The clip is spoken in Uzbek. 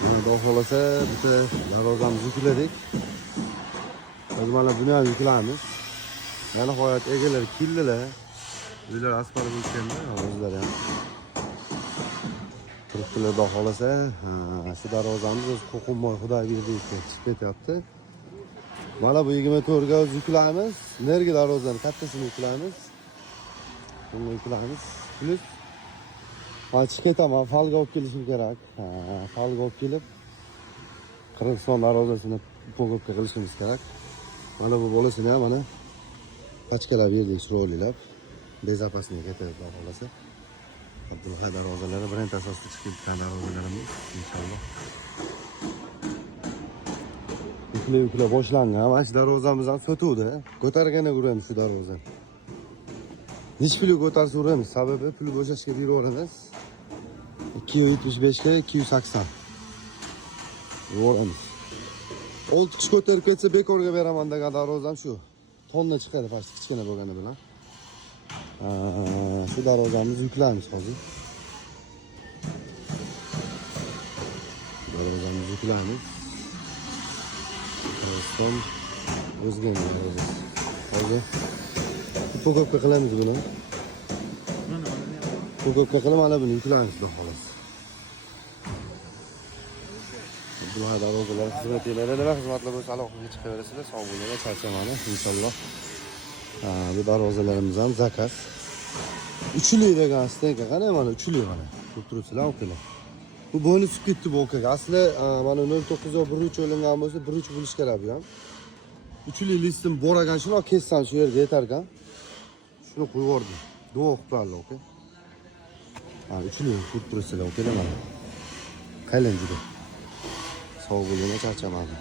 Xudo xolasa bitta darvozamizni yukladik. Biz mana buni ham yuklaymiz. Yana nihoyat egalar keldilar. Uylar asfalt o'tganda o'zlari ham turibdilar. Xudo xolasa shu darvozamiz o'z Qo'qonboy Xudoyberdievga chiqib ketyapti. Mana bu 24 ga o'z yuklaymiz. Nerga darvozani kattasini yuklaymiz. Buni yuklaymiz. Plus mana chiqib ketaman, falga olib kelishim kerak. Falga olib kelib Qirg'iziston darvozasini po'g'ibga qilishimiz kerak. Mana bu bolasini ham mana pachkalab berdik chiroylilab. Bezapasini ketadi Xudo xolasa. Abdulhay darvozalari birinchi asosda chiqib ketgan darvozalarimiz inshaalloh. Yukla boshlangan. Mana shu darvozamiz ham sotuvdi. Ko'targanda ko'ramiz shu darvozani. Necha pul ko'tarsa uramiz, sababi pul bo'shashga berib yuboramiz. 275 ga 280. Yuboramiz. 6 kishi ko'tarib ketsa bekorga beraman degan darvozam shu. Tonna chiqadi past kichkina bo'lgani bilan. Shu darvozamizni yuklaymiz hozir. Darvozamizni yuklaymiz. Son o'zga darvoza. Hozir po'g'ibga qilamiz buni. Po'g'ibga qilib mana buni yuklaymiz xudo xolos. Bu darvozalar xizmatlarida xizmatlar bo'lsa aloqaga chiqaverasizlar. Sog' bo'linglar, charchamani inshaalloh. Bu darvozalarimiz ham zakaz. Uchli degan steyka qani mana uchli mana. Ko'rib turibsizlar okalar. Bu bonus ketdi bu okaga. Asli mana 09 ga 1 o'lingan bo'lsa 1 bo'lish kerak bu ham. Uchli listim boragan shuni kessam shu yerga yetar ekan. Shuni qo'yib yubordim. Duo qilib oka. Uchli ko'rib turibsizlar okalar mana. Qaylan juda. Sog' bo'linglar, charchamadim.